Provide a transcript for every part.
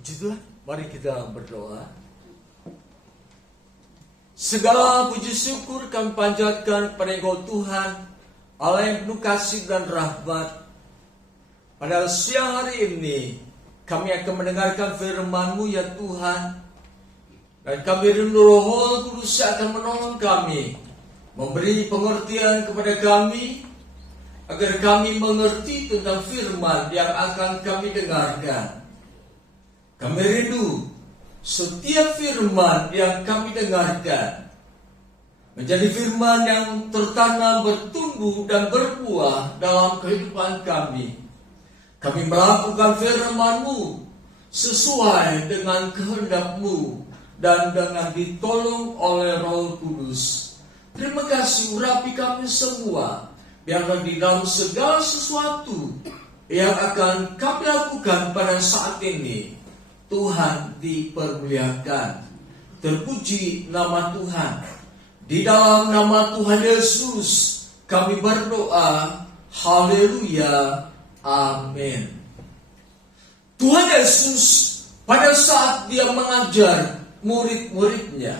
Puji Tuhan, mari kita berdoa. Segala puji syukur kami panjatkan kepada Engkau Tuhan, Allah yang penuh kasih dan rahmat. Pada siang hari ini, kami akan mendengarkan firman-Mu ya Tuhan. Dan kami rindu Roh Kudus akan menolong kami, memberi pengertian kepada kami, agar kami mengerti tentang firman yang akan kami dengarkan. Kami rindu setiap firman yang kami dengarkan menjadi firman yang tertanam, bertumbuh, dan berbuah dalam kehidupan kami. Kami melakukan firman-Mu sesuai dengan kehendak-Mu dan dengan ditolong oleh Roh Kudus. Terima kasih, urapi kami semua. Biarlah di dalam segala sesuatu yang akan kami lakukan pada saat ini, Tuhan dipermuliakan. Terpuji nama Tuhan. Di dalam nama Tuhan Yesus kami berdoa. Haleluya. Amin. Tuhan Yesus pada saat dia mengajar murid-muridnya,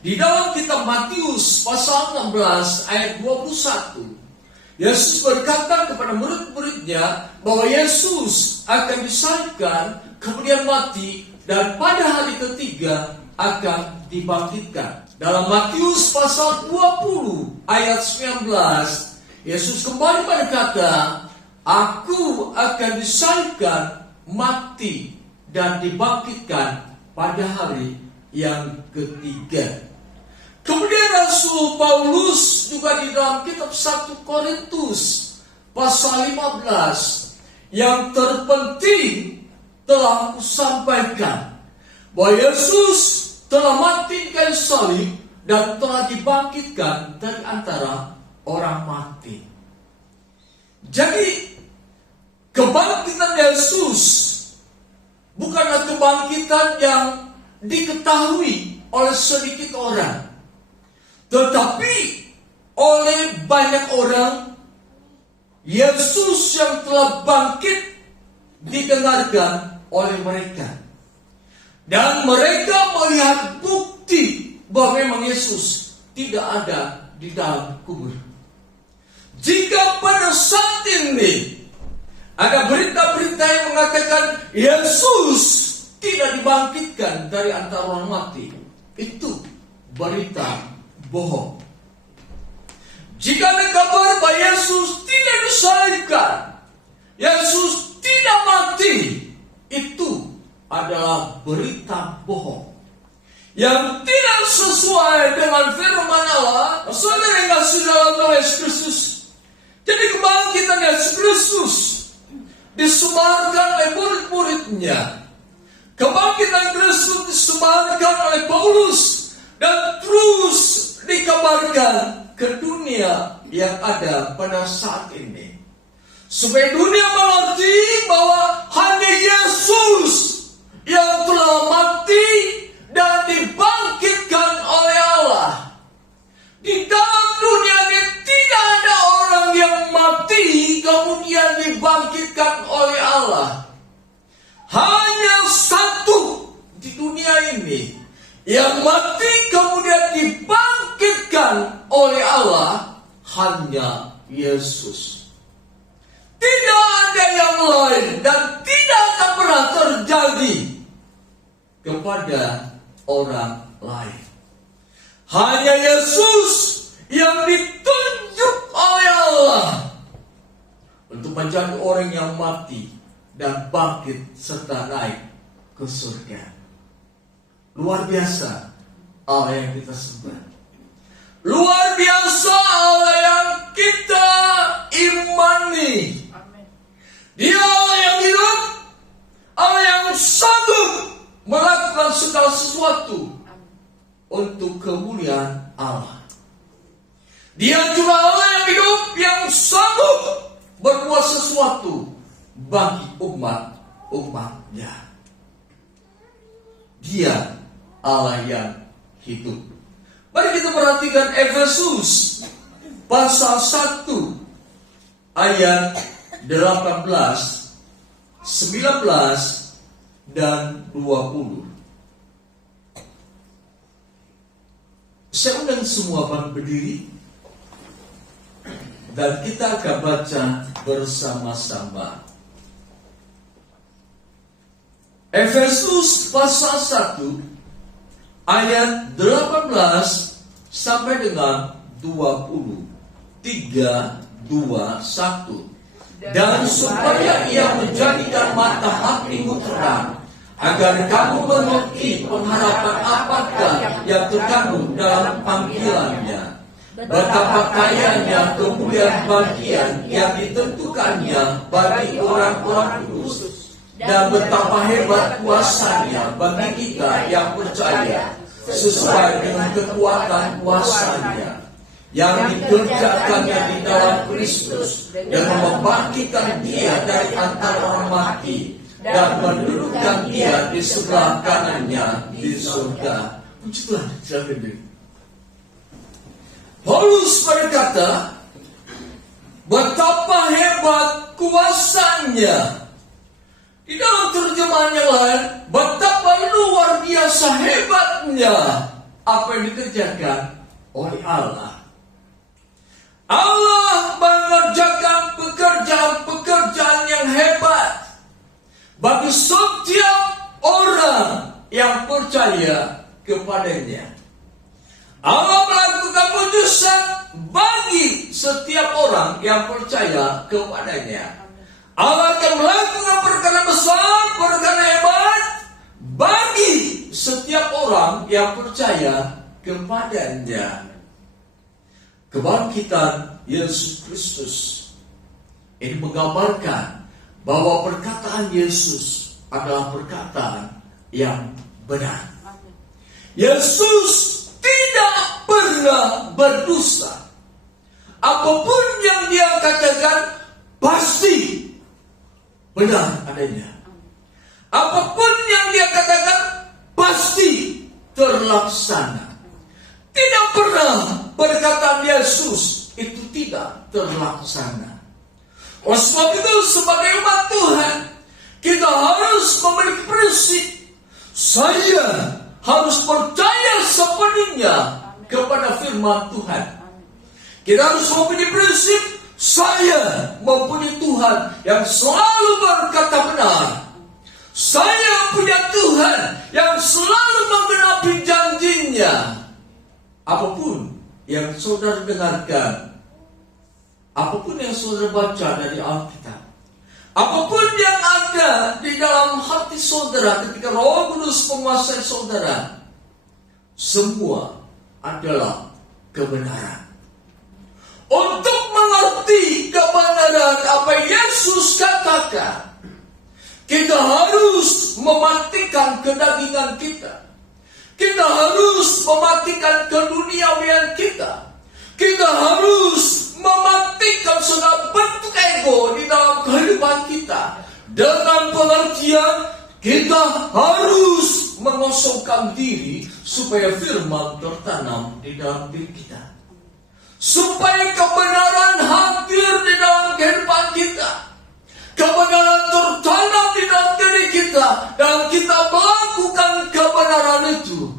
di dalam kitab Matius pasal 16 ayat 21, Yesus berkata kepada murid-muridnya bahwa Yesus akan disalibkan, kemudian mati, dan pada hari ketiga akan dibangkitkan. Dalam Matius pasal 20 ayat 19, Yesus kembali berkata, Aku akan disalibkan, mati, dan dibangkitkan pada hari yang ketiga. Kemudian Rasul Paulus juga di dalam kitab 1 Korintus pasal 15, yang terpenting telah aku sampaikan, bahwa Yesus telah mati di kayu salib dan telah dibangkitkan dari antara orang mati. Jadi kebangkitan Yesus bukanlah kebangkitan yang diketahui oleh sedikit orang, tetapi oleh banyak orang. Yesus yang telah bangkit didengarkan oleh mereka, dan mereka melihat bukti bahwa memang Yesus tidak ada di dalam kubur. Jika pada saat ini ada berita-berita yang mengatakan Yesus tidak dibangkitkan dari antara orang mati, itu berita bohong. Jika ada kabar bahwa Yesus tidak disalibkan, Yesus tidak mati, itu adalah berita bohong yang tidak sesuai dengan firman Allah. Saudara yang kasih dalam nama Yesus Kristus, jadi kebangkitan Yesus Kristus disebarkan oleh murid-muridnya. Kebangkitan Kristus disebarkan oleh Paulus dan terus dikabarkan ke dunia yang ada pada saat ini, supaya dunia mengerti bahwa hanya Yesus yang telah mati dan dibangkitkan oleh Allah. Di dalam dunia ini tidak ada orang yang mati kemudian dibangkitkan oleh Allah. Hanya satu di dunia ini yang mati kemudian dibangkitkan oleh Allah, hanya Yesus. Tidak ada yang lain dan tidak akan pernah terjadi kepada orang lain. Hanya Yesus yang ditunjuk oleh Allah untuk menjadi orang yang mati dan bangkit serta naik ke surga. Luar biasa Allah yang kita sembah. Luar biasa Allah yang kita imani. Dia Allah yang hidup, Allah yang sanggup melakukan segala sesuatu untuk kemuliaan Allah. Dia juga Allah yang hidup, yang sanggup berbuat sesuatu bagi umat-umatnya. Dia Allah yang hidup. Mari kita perhatikan Efesus pasal 1 ayat 18, 19, dan 20. Saya undang semua berdiri dan kita akan baca bersama-sama. Efesus pasal 1 ayat 18 sampai dengan 20. 3, 2, 1. Dan supaya ia menjadikan mata hatimu terang, agar kamu mengerti pengharapan apakah yang terkandung dalam panggilannya, betapa kayanya kemuliaan bagian yang ditentukannya bagi orang-orang kudus, dan betapa hebat kuasanya bagi kita yang percaya, sesuai dengan kekuatan kuasanya yang dikerjakannya di dalam Kristus, dengan membangkitkan dia dari antara orang mati dan mendudukkan dia di sebelah kanannya di surga. Pujilah silakan. Paulus berkata, betapa hebat kuasanya. Di dalam terjemahan yang lain, betapa luar biasa hebatnya apa yang dikerjakan oleh Allah. Allah mengerjakan pekerjaan-pekerjaan yang hebat bagi setiap orang yang percaya kepadanya. Allah melakukan mujizat bagi setiap orang yang percaya kepadanya. Allah akan melakukan perkara besar, perkara hebat bagi setiap orang yang percaya kepadanya. Kebangkitan Yesus Kristus ini menggambarkan bahwa perkataan Yesus adalah perkataan yang benar. Yesus tidak pernah berdusta. Apapun yang dia katakan pasti benar adanya. Apapun yang dia katakan pasti terlaksana. Tidak pernah perkataan Yesus itu tidak terlaksana. Oleh sebab itu, sebagai umat Tuhan, kita harus memiliki prinsip. Saya harus percaya sepenuhnya kepada firman Tuhan. Kita harus mempunyai prinsip, saya mempunyai Tuhan yang selalu berkata benar. Saya punya Tuhan yang selalu menggenapi janjinya. Apapun yang saudara dengarkan, apapun yang saudara baca dari Alkitab, apapun yang ada di dalam hati saudara ketika Roh Kudus menguasai saudara, semua adalah kebenaran. Untuk mengerti kebenaran apa Yesus katakan, kita harus mematikan kedagingan kita. Kita harus mematikan keduniawian kita. Kita harus mematikan segala bentuk ego di dalam kehidupan kita. Dengan pengertian, kita harus mengosongkan diri supaya firman tertanam di dalam diri kita. Supaya kebenaran hadir di dalam kehidupan kita. Kebenaran tertanam di dalam diri kita. Dan kita melakukan kebenaran itu.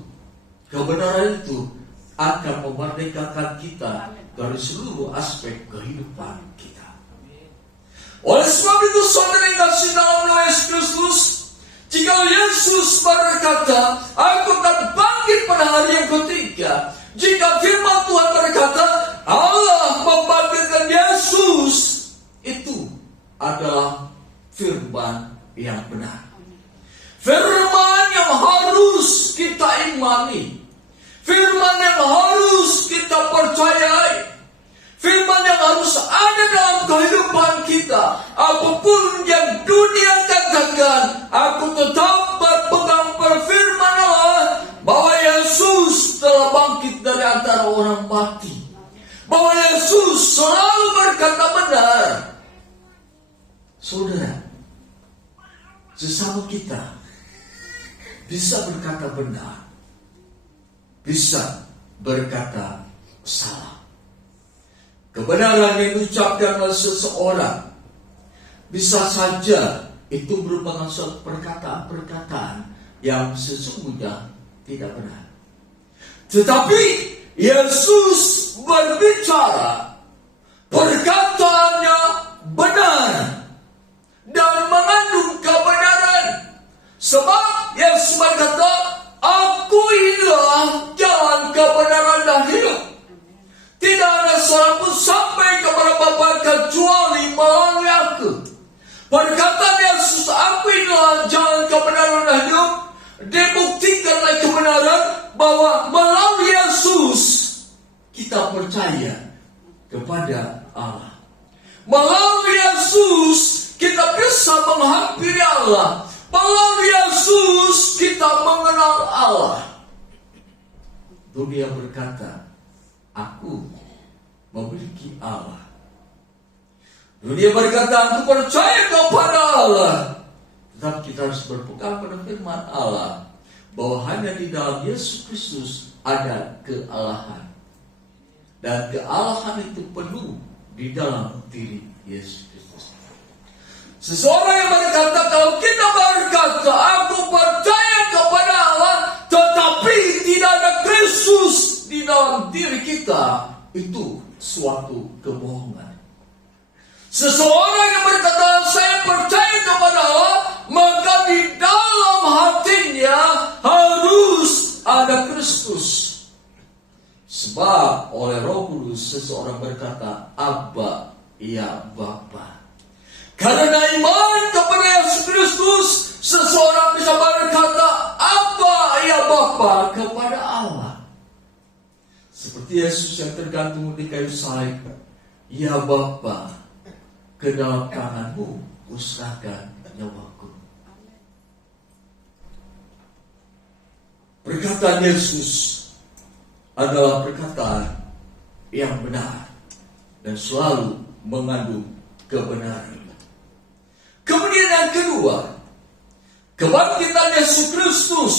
Kebenaran itu akan memerdekakan kita dari seluruh aspek kehidupan kita. Oleh sebab itu, saudara yang kasih dalam Yesus Kristus, jika Yesus berkata, aku akan bangkit pada hari yang ketiga. Jika firman Tuhan berkata, Allah membangkitkan Yesus, itu adalah firman yang benar. Firman yang harus kita imani. Firman yang harus kita percayai. Firman yang harus ada dalam kehidupan kita. Apapun yang dunia katakan, aku tetap berpegang pada firman Allah bahwa Yesus telah bangkit dari antara orang mati. Bahwa Yesus selalu berkata benar. Saudara, sesama kita bisa berkata benar, bisa berkata salah. Kebenaran yang diucapkan oleh seseorang bisa saja itu merupakan suatu perkataan-perkataan yang sesungguhnya tidak benar. Tetapi Yesus berbicara, perkataannya benar dan mengandung kebenaran. Sebab Yesus berkata, "Aku inilah jalan, kebenaran dan hidup. Tidak ada seorang pun sampai kepada Bapa kecuali melalui Aku." Perkataan Yesus, "Aku inilah jalan, kebenaran dan hidup," dibuktikan oleh kebenaran bahwa melalui Yesus kita percaya kepada Allah. Melalui Yesus kita bisa menghampiri Allah. Melalui Yesus kita mengenal Allah. Dunia berkata, "Aku memiliki Allah." Dunia berkata, "Aku percaya kepada Allah." Tetapi kita harus berpegang pada firman Allah bahwa hanya di dalam Yesus Kristus ada kealahan. Dan kealahan itu penuh di dalam diri Yesus Kristus. Seseorang yang berkata, kalau kita berkata, "Aku percaya kepada Allah," tetapi tidak ada Kristus di dalam diri kita, itu suatu kebohongan. Seseorang yang berkata, "Saya percaya kepada Allah," maka di dalam hatinya harus ada Kristus. Sebab oleh Roh Kudus seseorang berkata, "Abba, ya Bapa." Karena iman kepada Yesus Kristus, seseorang bisa berkata, "Abba, ya Bapa," kepada Allah. Seperti Yesus yang tergantung di kayu salib, "Ya Bapa, ke dalam tangan-Mu kuserahkan nyawaku." Perkataan Yesus adalah perkataan yang benar dan selalu mengandung kebenaran. Kemudian yang kedua, kebangkitan Yesus Kristus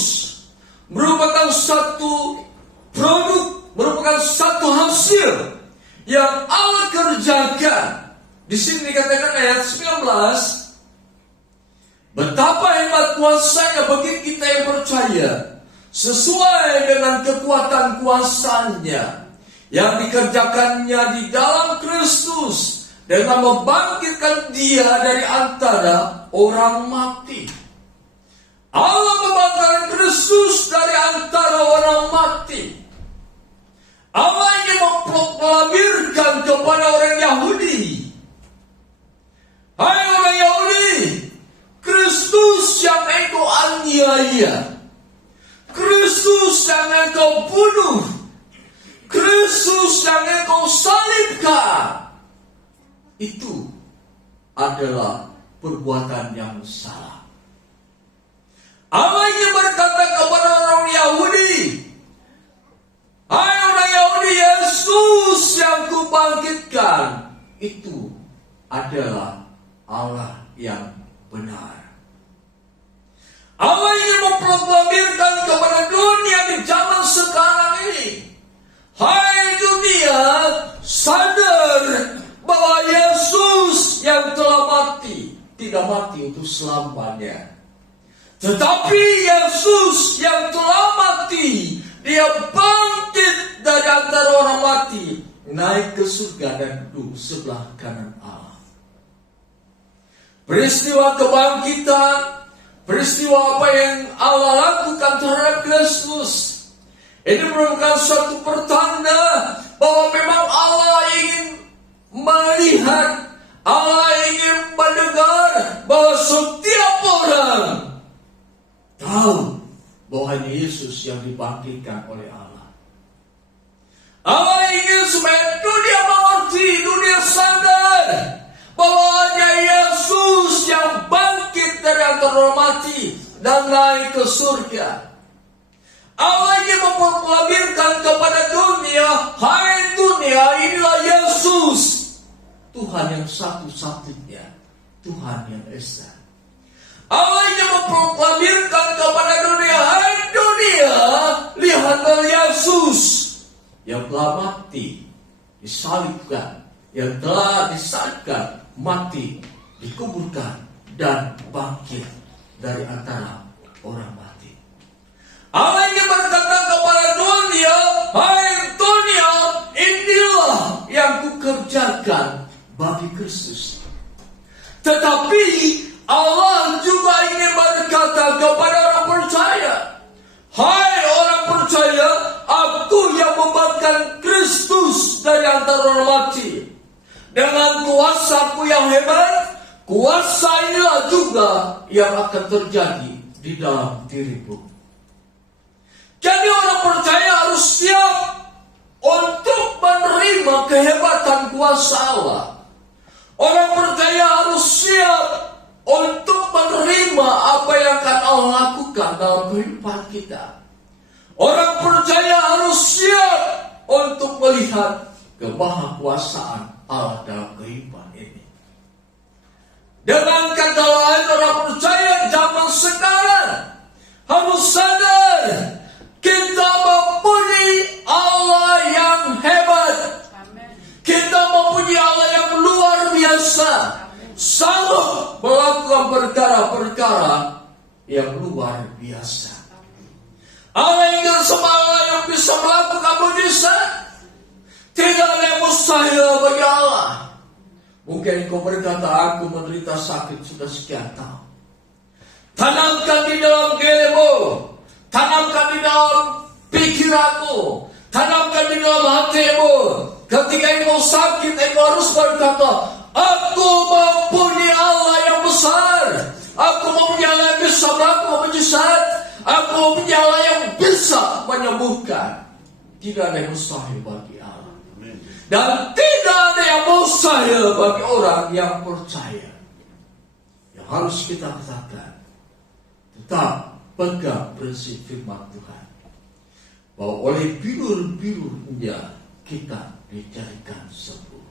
merupakan satu produk, merupakan satu hasil yang Allah kerjakan. Di sini dikatakan ayat 19, betapa hebat kuasa-Nya bagi kita yang percaya, sesuai dengan kekuatan kuasa-Nya yang dikerjakannya di dalam Kristus dengan membangkitkan Dia dari antara orang mati. Allah membangkitkan Kristus dari antara orang mati. Allah ingin memproklamirkan kepada orang Yahudi, "Hai orang Yahudi, Kristus yang engkau aniaya, Kristus yang engkau bunuh, Kristus yang engkau salibkan, itu adalah perbuatan yang salah." Allah ingin berkata kepada orang Yahudi, "Hai orang Yahudi, Yesus yang kubangkitkan itu adalah Allah yang benar." Allah ingin memproklamirkan kepada dunia di zaman sekarang ini, "Hai dunia, sadar bahwa Yesus yang telah mati tidak mati untuk selamanya. Tetapi Yesus yang telah mati, Dia bangkit dari antara orang mati, naik ke surga dan duduk sebelah kanan Allah." Peristiwa kebangkitan, peristiwa apa yang Allah lakukan terhadap Kristus, ini merupakan suatu pertanda bahwa memang Allah ingin melihat, Allah ingin mendengar bahwa setiap orang tahu bahwa hanya Yesus yang dibangkitkan oleh Allah. Allah ingin supaya dunia mengerti, dunia sadar bahwa hanya Yesus yang bangkit dari antara orang mati dan naik ke surga. Allah ingin memproklamirkan kepada dunia, "Hai dunia, inilah Yesus, Tuhan yang satu-satunya, Tuhan yang esa." Allah ingin memproklamirkan kepada dunia, "Hai dunia, lihatlah Yesus yang telah mati, disalibkan, yang telah disalibkan, mati, dikuburkan, dan bangkit dari antara orang mati. Allah ingin berkata kepada dunia, hai dunia, inilah yang kukerjakan bagi Kristus. Tetapi Allah juga ingin berkata kepada orang percaya, hai orang percaya, aku yang membangkitkan Kristus dari antara orang mati. Dengan kuasaku yang hebat, kuasa inilah juga yang akan terjadi di dalam dirimu. Jadi orang percaya harus siap untuk menerima kehebatan kuasa Allah. Orang percaya harus siap untuk menerima apa yang akan Allah lakukan dalam kehidupan kita. Orang percaya harus siap untuk melihat kemahakuasaan Allah dalam kehidupan ini. Dengan kata lain, orang percaya zaman sekarang harus sadar kita mempunyai Allah yang hebat. Kita mempunyai Allah yang luar biasa, sanggup melakukan perkara-perkara yang luar biasa. Allah ingin semua Allah yang bisa melakukan mujizat. Tidak ada yang mustahil bagi Allah. Mungkin kau berkata, aku menderita sakit sudah sekian tahun. Tanamkan di dalam dirimu, tanamkan di dalam pikiranmu, tanamkan di dalam hatimu. Ketika engkau sakit, engkau harus berkata, aku mempunyai Allah yang besar. Aku mempunyai Allah yang bisa melakukan mujizat. Aku mempunyai Allah yang bisa menyembuhkan. Tidak ada yang mustahil bagi Allah. Dan tidak ada yang mustahil bagi orang yang percaya. Yang harus kita katakan, tetap pegang prinsip firman Tuhan, bahwa oleh bilur-bilurnya kita dijadikan sembuh.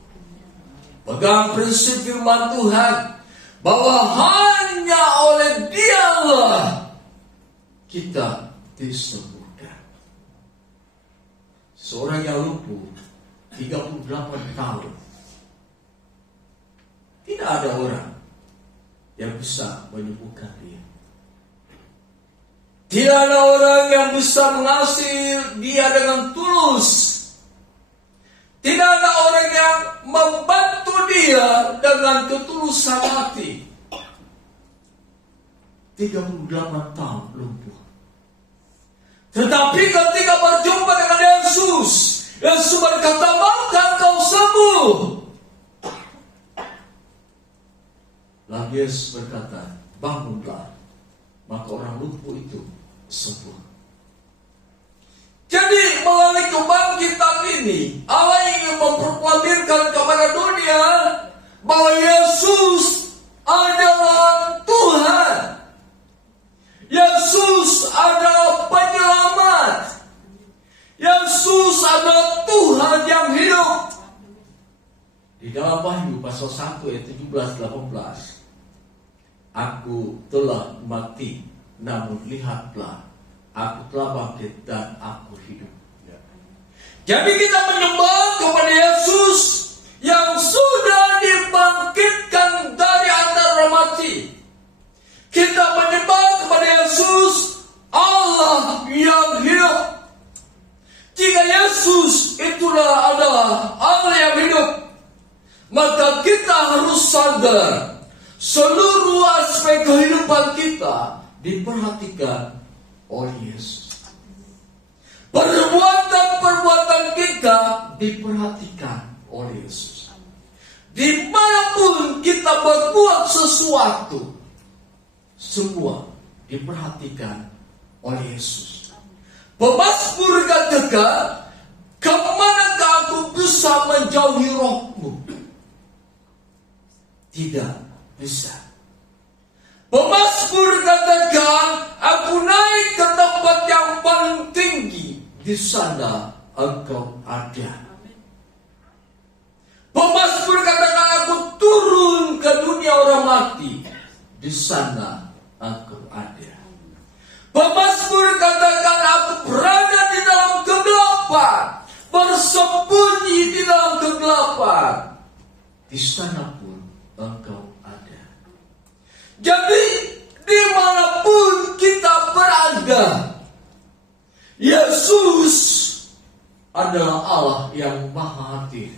Pegang prinsip firman Tuhan, bahwa hanya oleh Dialah kita disembuhkan. Seorang yang lumpuh 38 tahun, tidak ada orang yang bisa menyembuhkan dia. Tidak ada orang yang bisa mengasihi dia dengan tulus. Tidak ada orang yang membantu dia dengan ketulusan hati. 38 tahun lumpuh. Tetapi ketika berjumpa dengan Yesus berkata, maka kau sembuh. Lalu Yesus berkata, bangunlah. Maka orang lumpuh itu sembuh. Jadi melalui kebangkitan ini, Allah ingin memproklamirkan kepada dunia bahwa Yesus adalah Tuhan. Yesus adalah penyelamat. Yesus adalah Tuhan yang hidup. Di dalam Wahyu pasal 1 ayat 17-18, aku telah mati, namun lihatlah, aku telah bangkit dan aku hidup. Jadi kita menyembah kepada Yesus yang sudah dibangkitkan dari antara mati. Kita menyembah kepada Yesus, Allah yang hidup. Jika Yesus itulah adalah Allah yang hidup, maka kita harus sadar seluruh aspek kehidupan kita diperhatikan oleh Yesus. Perbuatan-perbuatan kita diperhatikan oleh Yesus. Dimanapun kita berbuat sesuatu, semua diperhatikan oleh Yesus. Pemazmur katakan, kemanakah aku bisa menjauhi rohmu? Tidak bisa. Pemazmur katakan, aku naik ke tempat yang paling tinggi, di sana engkau ada. Pemazmur katakan, aku turun ke dunia orang mati, di sana engkau ada. Pemazmur katakan, aku berada di dalam kegelapan, bersembunyi di dalam kegelapan, di sana pun engkau ada. Jadi dimanapun kita berada, Yesus adalah Allah yang maha hadir.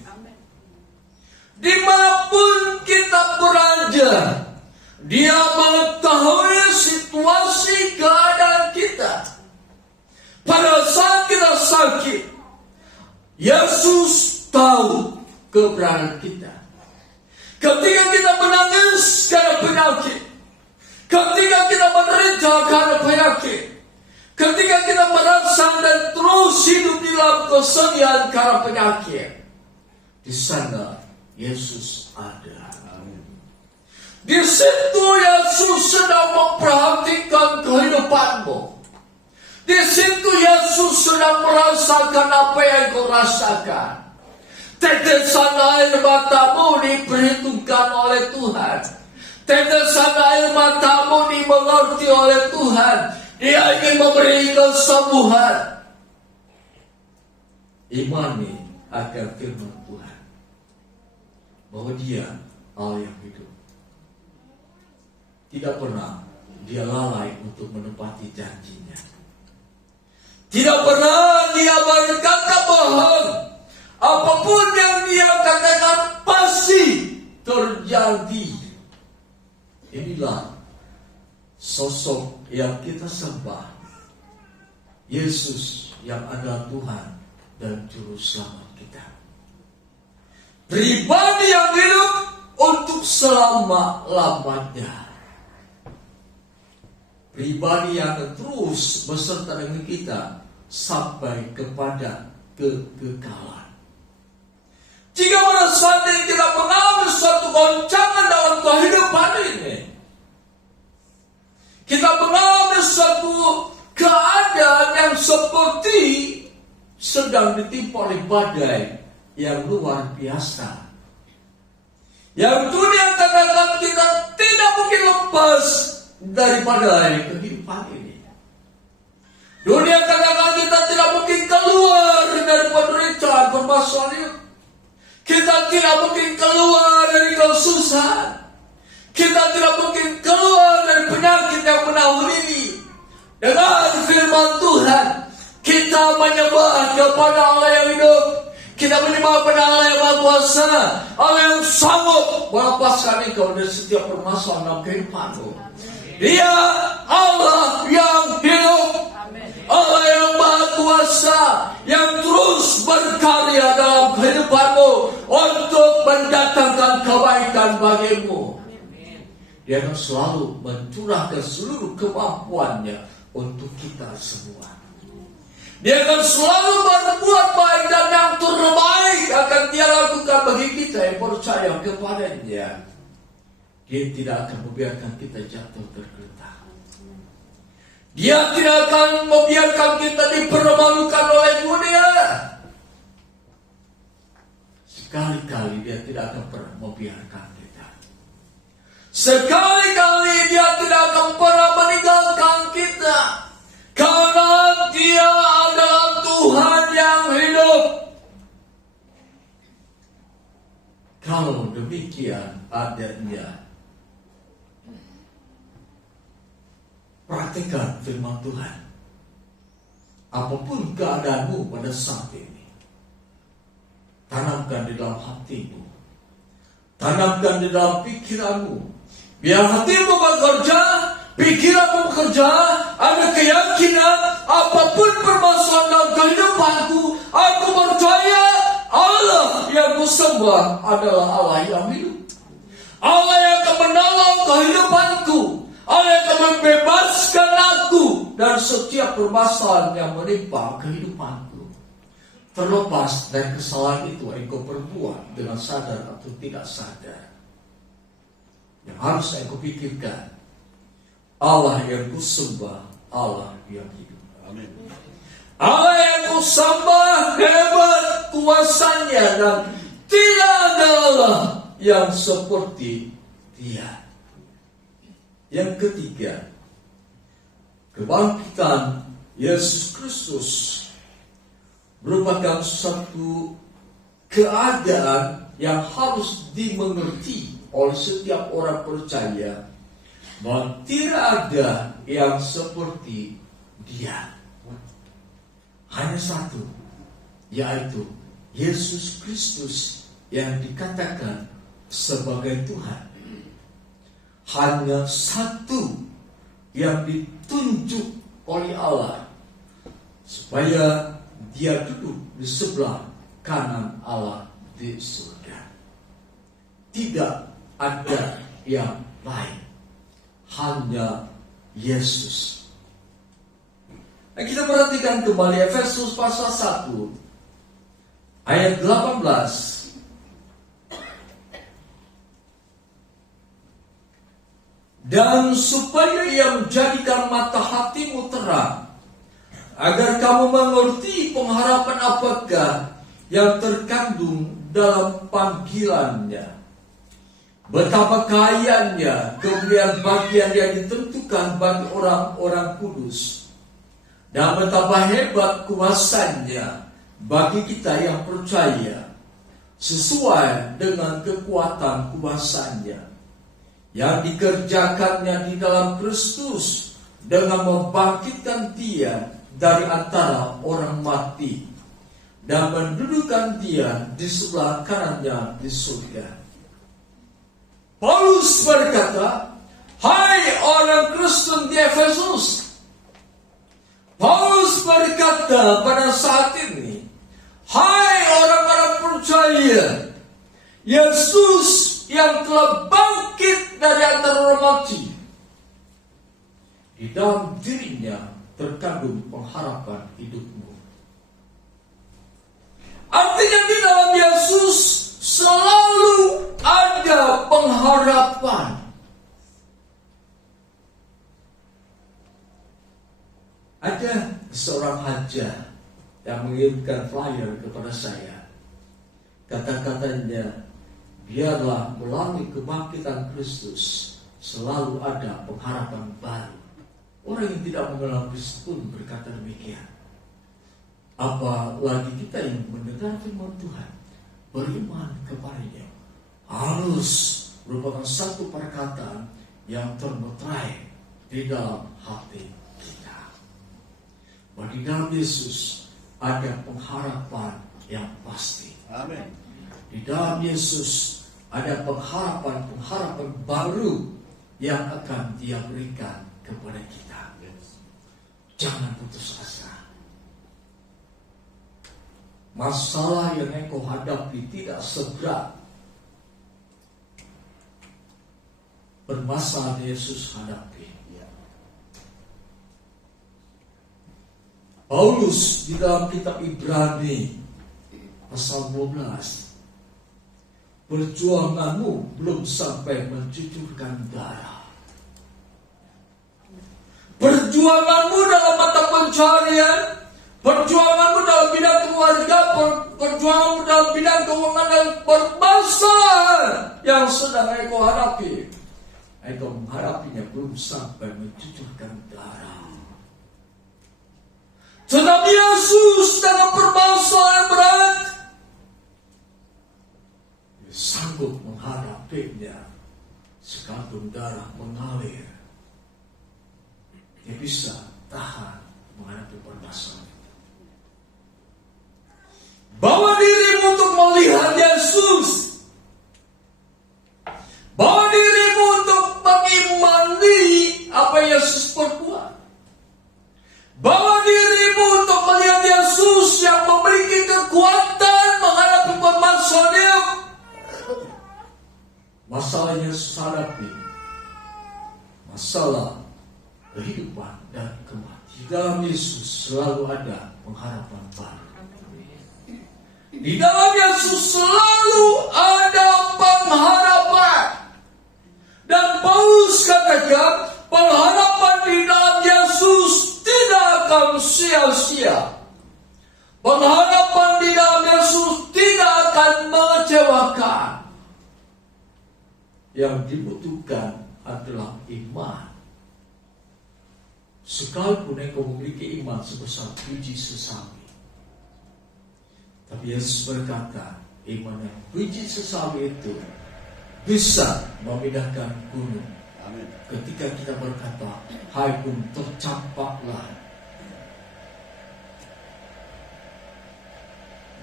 Dimanapun kita berada, Dia mengetahui situasi keadaan kita. Pada saat kita sakit, Yesus tahu keberadaan kita. Ketika kita menangis karena penyakit, ketika kita menderita karena penyakit, ketika kita merasa dan terus hidup di dalam kesedihan karena penyakit, di sana Yesus ada. Di situ Yesus sedang memperhatikan kehidupanmu. Di situ Yesus sedang merasakan apa yang kau rasakan. Tetesan air matamu diperhitungkan oleh Tuhan. Tetesan air matamu dimengerti oleh Tuhan. Dia ingin memberi kesembuhan. Imani akan firman Tuhan, bahwa Dia Allah yang hidup. Tidak pernah Dia lalai untuk menepati janjinya. Tidak pernah Dia berkata bohong. Apapun yang Dia katakan pasti terjadi. Inilah sosok yang kita sembah, Yesus yang adalah Tuhan dan Juru Selamat kita. Pribadi yang hidup untuk selama-lamanya. Pribadi yang terus beserta dengan kita sampai kepada kekekalan. Jika pada saat ini kita mengalami suatu goncangan dalam kehidupan ini, kita mengalami suatu keadaan yang seperti sedang ditimpa oleh badai yang luar biasa, yang dunia katakan kita tidak mungkin lepas daripada kehidupan ini. Dunia katakan kita tidak mungkin keluar dari penderitaan permasalahan ini. Kita tidak mungkin keluar dari kesusahan. Kita tidak mungkin keluar dari penyakit yang menahun ini. Dengan firman Tuhan, kita menyembah kepada Allah yang hidup. Kita menyembah kepada Allah yang Maha Kuasa, Allah yang sanggup melepaskan engkau dari setiap permasalahan dalam kehidupanmu. Dia Allah yang hidup, Allah yang Maha Kuasa, yang terus berkarya dalam kehidupanmu untuk mendatangkan kebaikan bagimu. Dia akan selalu mencurahkan seluruh kemampuannya untuk kita semua. Dia akan selalu berbuat baik dan yang terbaik akan Dia lakukan bagi kita yang percaya kepadanya. Dia tidak akan membiarkan kita jatuh tergeletak. Dia tidak akan membiarkan kita dipermalukan oleh dunia. Sekali-kali Dia tidak akan pernah membiarkan kita. Sekali-kali Dia tidak akan pernah meninggalkan kita. Karena Dia adalah Tuhan yang hidup. Kalau demikian adanya, praktikkan firman Tuhan. Apapun keadaanmu pada saat ini, tanamkan di dalam hatimu, tanamkan di dalam pikiranmu. Biar hatimu bekerja, pikiranmu bekerja, ada keyakinan apapun permasalahan dalam kehidupanku, aku percaya Allah yang kusembah adalah Allah yang hidup. Allah yang akan menolong kehidupanku, Allah yang akan membebaskan aku dari setiap permasalahan yang menimpa kehidupanku. Terlepas dari kesalahan itu yang kau perbuat dengan sadar atau tidak sadar. Yang harus aku pikirkan, Allah yang kusembah, Allah yang hidup. Amin. Allah yang kusembah hebat kuasanya dan tidak ada Allah yang seperti Dia. Yang ketiga, kebangkitan Yesus Kristus merupakan suatu keadaan yang harus dimengerti oleh setiap orang percaya bahwa tidak ada yang seperti Dia. Hanya satu, yaitu Yesus Kristus yang dikatakan sebagai Tuhan. Hanya satu yang ditunjuk oleh Allah supaya Dia duduk di sebelah kanan Allah di surga. Tidak ada yang lain, hanya Yesus. Nah, kita perhatikan kembali Efesus pasal 1 ayat 18. Dan supaya Ia menjadikan mata hatimu terang, agar kamu mengerti pengharapan apakah yang terkandung dalam panggilannya, betapa kayanya kemuliaan bagian yang ditentukan bagi orang-orang kudus, dan betapa hebat kuasanya bagi kita yang percaya, sesuai dengan kekuatan kuasanya yang dikerjakannya di dalam Kristus dengan membangkitkan Dia dari antara orang mati dan mendudukan Dia di sebelah kanannya di surga. Paulus berkata, hai orang Kristen di Efesus. Paulus berkata pada saat ini, hai orang-orang percaya, Yesus yang telah bangkit dari antara orang mati, di dalam dirinya terkandung pengharapan hidupmu. Artinya di dalam Yesus selalu ada pengharapan. Ada seorang hajah yang mengirimkan flyer kepada saya. Kata-katanya, biarlah melalui kebangkitan Kristus selalu ada pengharapan baru. Orang yang tidak mengenal Kristus pun berkata demikian. Apalagi kita yang mendengar firman Tuhan, beriman kepadanya, harus merupakan satu perkataan yang termeterai di dalam hati kita. Bahwa di dalam Yesus ada pengharapan yang pasti. Amin. Di dalam Yesus ada pengharapan baru yang akan Dia berikan kepada kita. Jangan putus asa. Masalah yang engkau hadapi tidak seberat permasalahan Yesus hadapi. Paulus di dalam kitab Ibrani pasal 12, perjuanganmu belum sampai mencucurkan darah. Perjuanganmu dalam mata pencarian, perjuanganmu dalam bidang keluarga, perjuanganmu dalam bidang keuangan dan permasalahan yang sedang engkau hadapi, engkau menghadapinya belum sampai mencucurkan darah. Tetapi Yesus dengan permasalahan berat sanggup menghadapinya. Sekalipun darah mengalir, Dia bisa tahan menghadapi permasalahan itu. Bawa dirimu untuk melihat Yesus. Bawa dirimu untuk mengimani apa Yesus perbuat. Bawa dirimu untuk melihat Yesus yang memiliki kekuatan menghadapi permasalahan. Masalah yang Yesus hadapi, masalah kehidupan dan kematian. Di dalam Yesus selalu ada pengharapan baru. Di dalam Yesus selalu ada pengharapan. Dan Paulus katakan, pengharapan di dalam Yesus tidak akan sia-sia. Pengharapan di dalam Yesus tidak akan mengecewakan. Yang dibutuhkan adalah iman. Sekalipun engkau memiliki iman sebesar biji sesawi, tapi Yesus berkata, iman yang biji sesawi itu bisa memindahkan gunung. Ketika kita berkata, hai pun tercampaklah.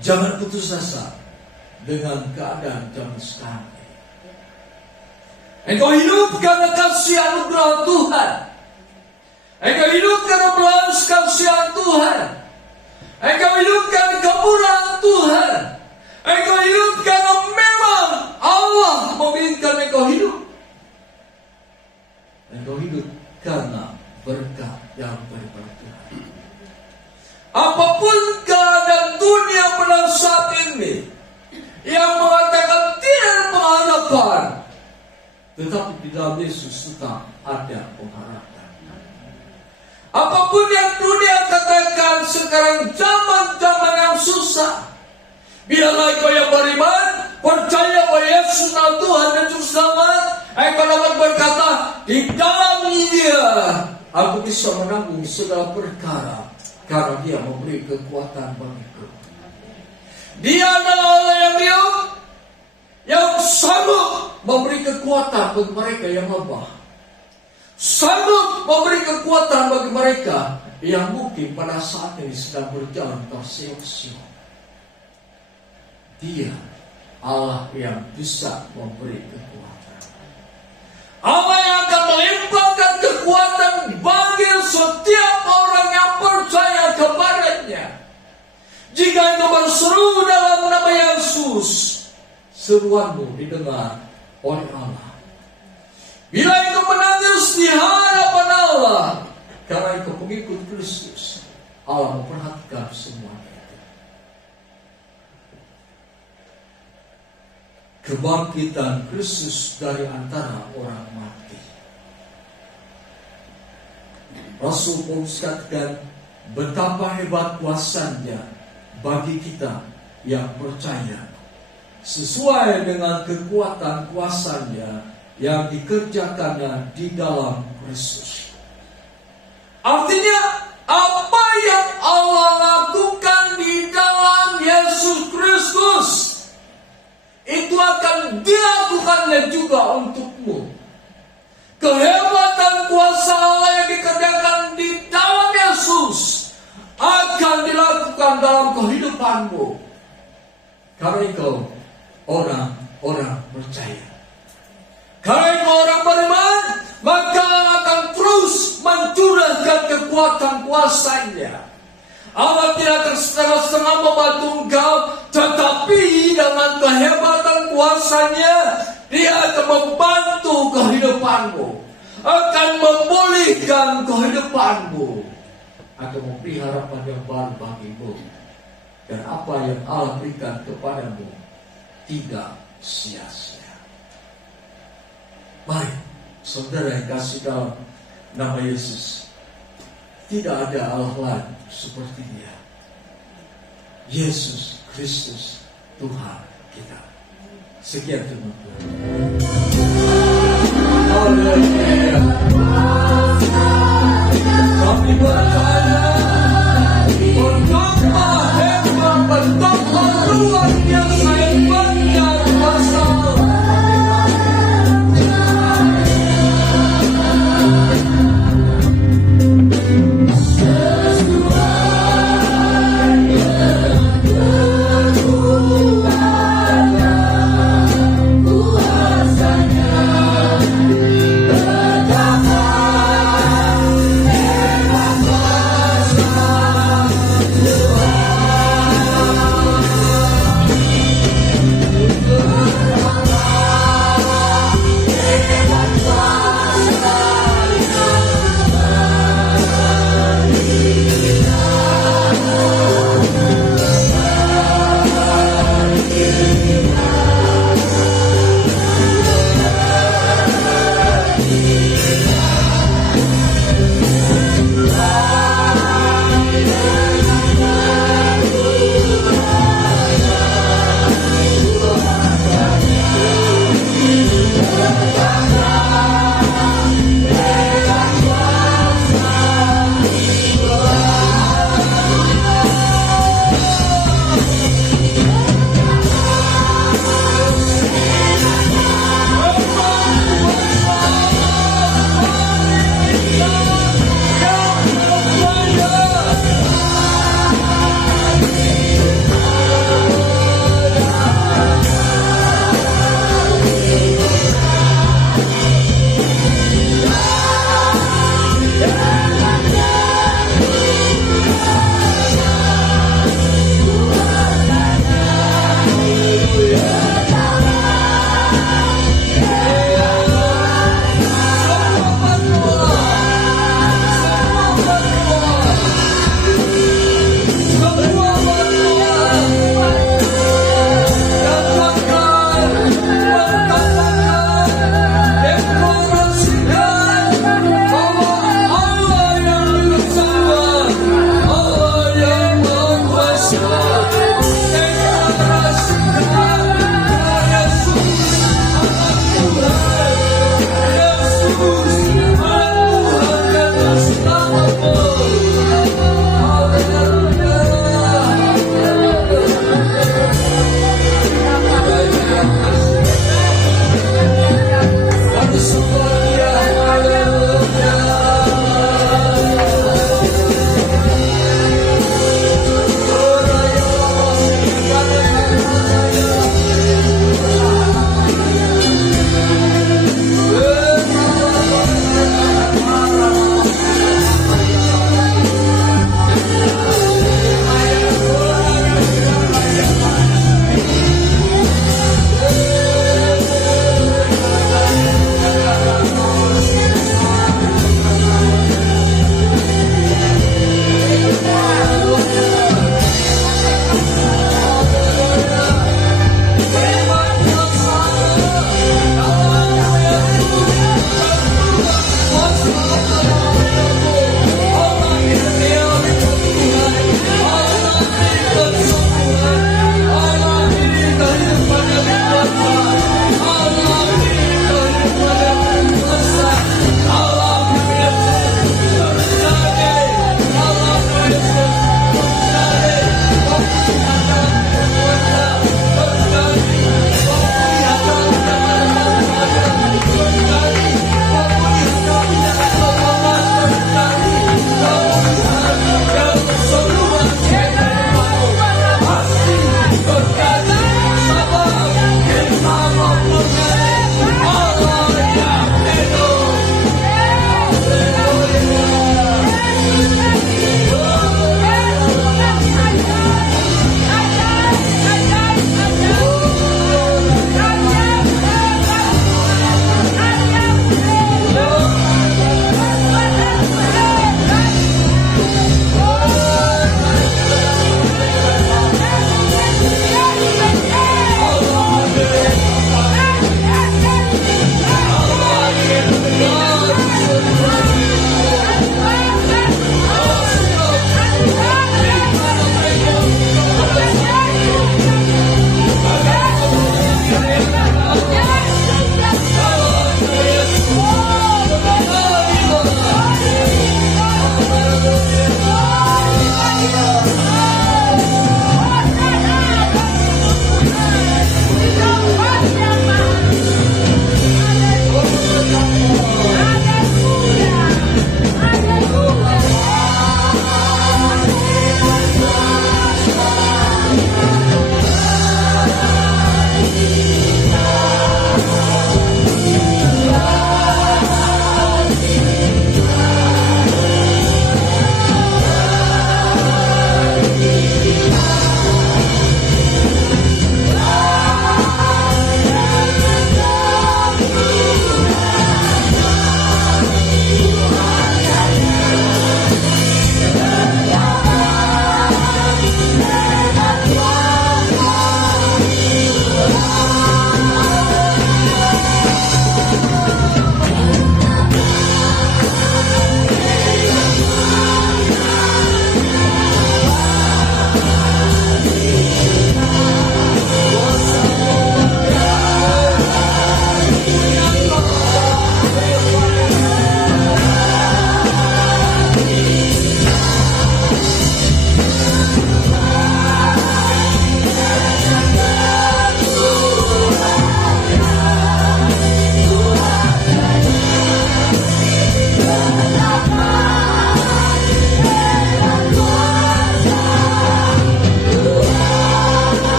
Jangan putus asa dengan keadaan zaman sekarang. Engkau hidup karena kasih anugerah Tuhan. Engkau hidup karena belas kasihan Tuhan. Engkau hidup karena kemurahan Tuhan. Engkau hidup karena memang Allah menginginkan engkau hidup. Engkau hidup karena berkat yang daripada Tuhan. Apapun keadaan dunia pada saat ini yang mengatakan tidak pengharapan, tetapi di dalam Yesus tetap ada pengharapan. Apapun yang dunia katakan sekarang zaman-zaman yang susah, biarlah engkau yang beriman percaya bahwa Yesus adalah Tuhan dan Juru Selamat, engkau dapat berkata, di dalam Dia aku bisa menanggung segala perkara, karena Dia memberi kekuatan bagiku. Dia adalah Allah yang hidup, yang sanggup memberi kekuatan bagi mereka yang lemah, sanggup memberi kekuatan bagi mereka yang mungkin pada saat ini sedang berjalan terseok-seok. Dia Allah yang bisa memberi kekuatan, Allah yang akan melimpahkan kekuatan bagi setiap orang yang percaya kepadanya. Jika engkau berseru dalam nama Yesus, seruanmu didengar oleh Allah. Bila engkau menangis di hadapan Allah karena engkau pengikut Kristus, Allah memperhatikan semuanya. Kebangkitan Kristus dari antara orang mati. Rasul Paulus katakan betapa hebat kuasanya bagi kita yang percaya, sesuai dengan kekuatan kuasanya yang dikerjakannya di dalam Kristus. Artinya apa yang Allah lakukan di dalam Yesus Kristus, itu akan dilakukannya juga untukmu. Kehebatan kuasa Allah yang dikerjakan di dalam Yesus akan dilakukan dalam kehidupanmu, karena engkau orang percaya. Karena engkau orang beriman, maka akan terus mencurahkan kekuatan kuasanya. Allah tidak akan setengah-setengah membantu engkau, tetapi dengan kehebatan kuasanya, Dia akan membantu kehidupanmu, akan memulihkan kehidupanmu, akan memberi harapan yang baru bagimu. Dan apa yang Allah berikan kepadamu tidak sia-sia. Mari, saudara yang kasih dalam nama Yesus, tidak ada Allah lain seperti Dia. Yesus Kristus Tuhan kita. Sekian terima kasih. Haleluya. Kami berkata, betapa hebat, betapa luar biasa hebatnya kuasa Allah. Betapa hebat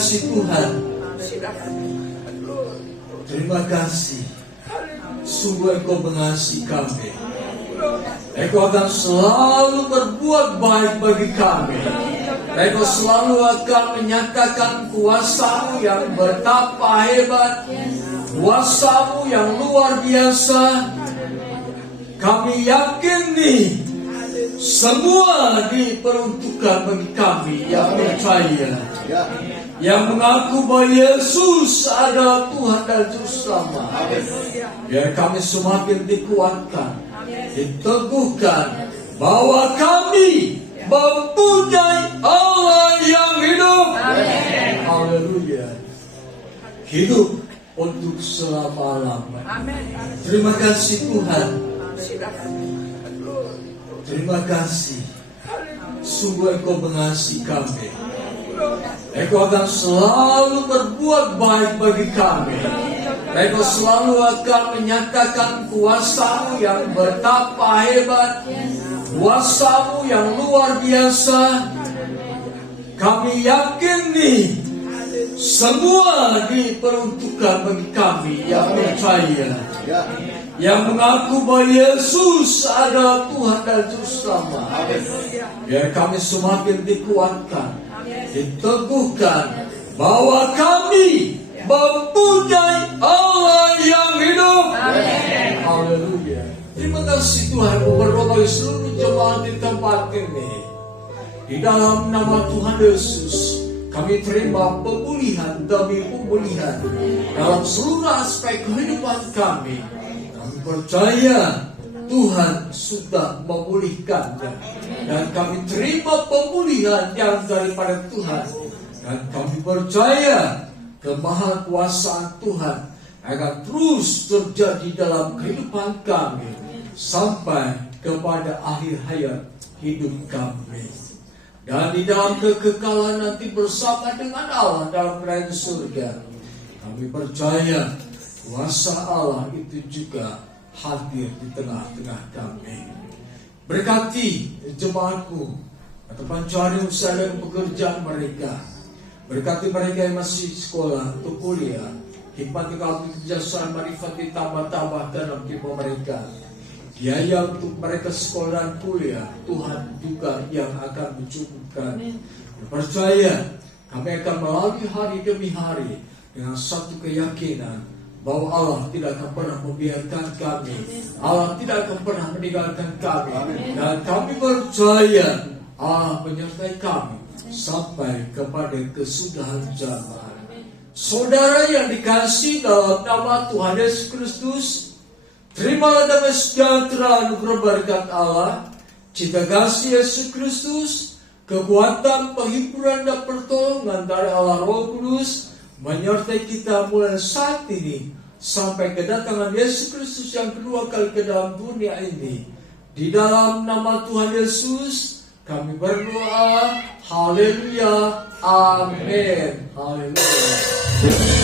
kasih Tuhan. Terima kasih. Sungguh Engkau mengasihi kami. Engkau akan selalu berbuat baik bagi kami. Engkau selalu akan menyatakan kuasa-Mu yang betapa hebat, kuasa-Mu yang luar biasa. Kami yakin nih, semua diperuntukkan bagi kami yang percaya, yang mengaku bahwa Yesus adalah Tuhan dan Juru Selamat. Biar kami semakin dikuatkan, diteguhkan bahwa kami mempunyai Allah yang hidup. Haleluya. Hidup untuk selama-lamanya. Terima kasih Tuhan. Terima kasih. Sungguh Engkau mengasihi kami. Engkau akan selalu berbuat baik bagi kami. Engkau selalu akan menyatakan kuasa-Mu yang betapa hebat, kuasa-Mu yang luar biasa. Kami yakin nih, semua diperuntukkan bagi kami yang percaya, yang mengaku bahwa Yesus adalah Tuhan dan Juru Selamat. Biar kami semakin dikuatkan, diteguhkan bahwa kami mempunyai Allah yang hidup. Haleluya. Terima kasih Tuhan, berdoa bagi seluruh jemaat di tempat ini. Di dalam nama Tuhan Yesus, kami terima pemulihan demi pemulihan dalam seluruh aspek kehidupan kami. Kami percaya Tuhan sudah memulihkannya, dan kami terima pemulihan yang daripada Tuhan, dan kami percaya kemahakuasaan Tuhan akan terus terjadi dalam kehidupan kami sampai kepada akhir hayat hidup kami. Dan di dalam kekekalan nanti bersama dengan Allah dalam kerajaan surga, kami percaya kuasa Allah itu juga hadir di tengah-tengah kami. Berkati jemaatku atau pencari usaha dan pekerjaan mereka. Berkati mereka yang masih sekolah atau kuliah. Hikmat kami kebijaksanaan marifat ditambah-tambah dalam hidup mereka. Biaya untuk mereka sekolah dan kuliah, Tuhan juga yang akan mencukupkan. Percaya kami akan melalui hari demi hari dengan satu keyakinan bahwa Allah tidak akan pernah membiarkan kami, Allah tidak akan pernah meninggalkan kami, dan kami percaya Allah menyertai kami sampai kepada kesudahan zaman. Saudara yang dikasihi dalam nama Tuhan Yesus Kristus, terimalah damai sejahtera anugerah berkat Allah, cinta kasih Yesus Kristus, kekuatan, penghiburan dan pertolongan dari Allah Roh Kudus menyertai kita mulai saat ini sampai kedatangan Yesus Kristus yang kedua kali ke dalam dunia ini. Di dalam nama Tuhan Yesus kami berdoa. Haleluya. Amin. Haleluya.